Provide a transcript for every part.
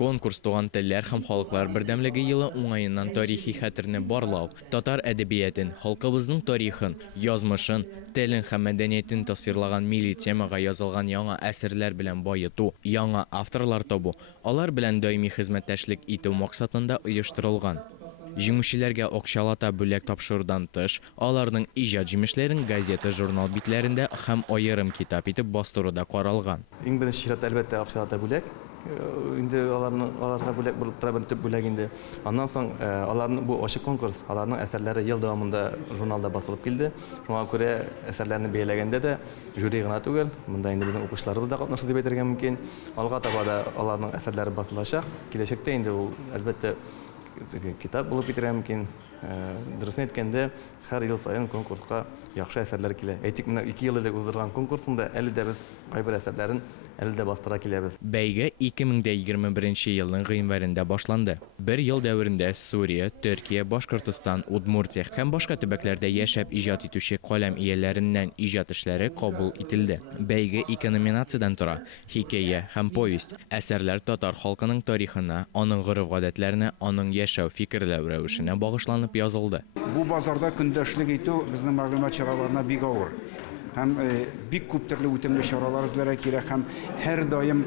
Конкурс туган телләр һәм халыклар бердәмлеге елы уңаеннан тарихи хәтерне барлау, татар әдәбиятын, халкыбызның тарихын, язмышын, телен һәм мәдәниятен тасвирлаган милли темага язылган яңа әсәрләр белән баету, яңа авторлар табу, алар белән даими хезмәттәшлек итү максатында оештырылган. Җиңүчеләргә акчалата бүләк тапшырудан тыш, аларның иҗат җимешләрен газета, журнал битләрендә һәм аерым китап итеп бастыруда каралган. Иң беренче чиратта әлбәттә акчалата бүләк. Инде аларга бүләк булып тора төп бүләк инде. Аннан соң аларның бу ачык конкурс, аларның әсәрләре ел дәвамында журналда басылып килде. Шуңа күрә әсәрләрне бәяләгәндә дә жюри гына түгел, монда инде безнең укучыларыбыз да катнашты дип әйтергә мөмкин. Алга таба да аларның әсәрләре басылачак. Киләчәктә инде ул әлбәттә китап булып китәргә мөмкин. Дөресен әйткәндә, һәр ел сайын конкурска яхшы әсәрләр килә. Әйтик, менә 2 ел элек уздырган конкурсында әле дә без кайбер әсәрләрен әле дә бастыра киләбез. Бәйге 2021 елның гыйнварында башланды. Бер ел дәверендә Сурия, Төркия, Башкортстан, Удмуртия һәм башка төбәкләрдә яшәп иҗат итүче каләм ияләреннән иҗат эшләре кабул ителде. Бәйге 2 номинациядән тора: хикәя һәм повесть. Әсәрләр татар халкының тарихына, аның гореф-гадәтләренә, аның яшәү фикерләү рәвешенә багышланып язылды. Бу базарда көндәшлек итү безнең мәгълүмат чараларына бик авыр. Һәм бик күп төрле үтемле чаралар эзләргә кирәк һәм һәр даим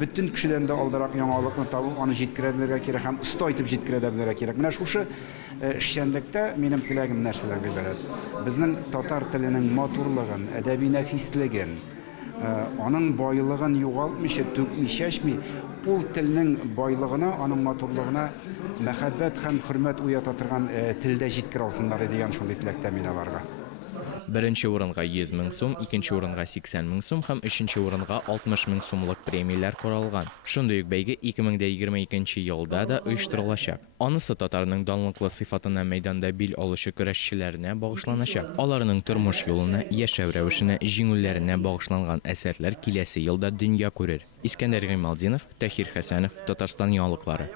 бөтен кешедән дә алдарак яңалыкны табып, аны җиткерә белергә кирәк һәм оста итеп җиткерә белергә кирәк. Менә шушы эшчәнлектә минем теләгем нәрсәдән гыйбарәт. Безнең татар теленең матурлыгын, әдәби нәфислеген, аның байлыгын югалтмыйча, түкми-чәчми, ул телнең байлыгына, аның матурлыгына мәхәббәт һәм хөрмәт уята торган телдә җиткерә алсыннар дигән шундый теләктә мин аларга. Беренче урынга 100 мең сум, икенче урынга 80 мең сум һәм өченче урынга 60 мең сумлык премияләр каралган. Шундый ук бәйге 2022 елда да оештырылачак. Анысы татарның данлыклы сыйфатына мәйданда бил алучы көрәшчеләренә багышланачак. Аларның тормыш юлына, яшәү рәвешенә, җиңүләренә багышланган әсәрләр киләсе елда дөнья күрер. Искәндәр Гыймалдинов, Тахир Хәсәнов, Татарстан яңалыклары.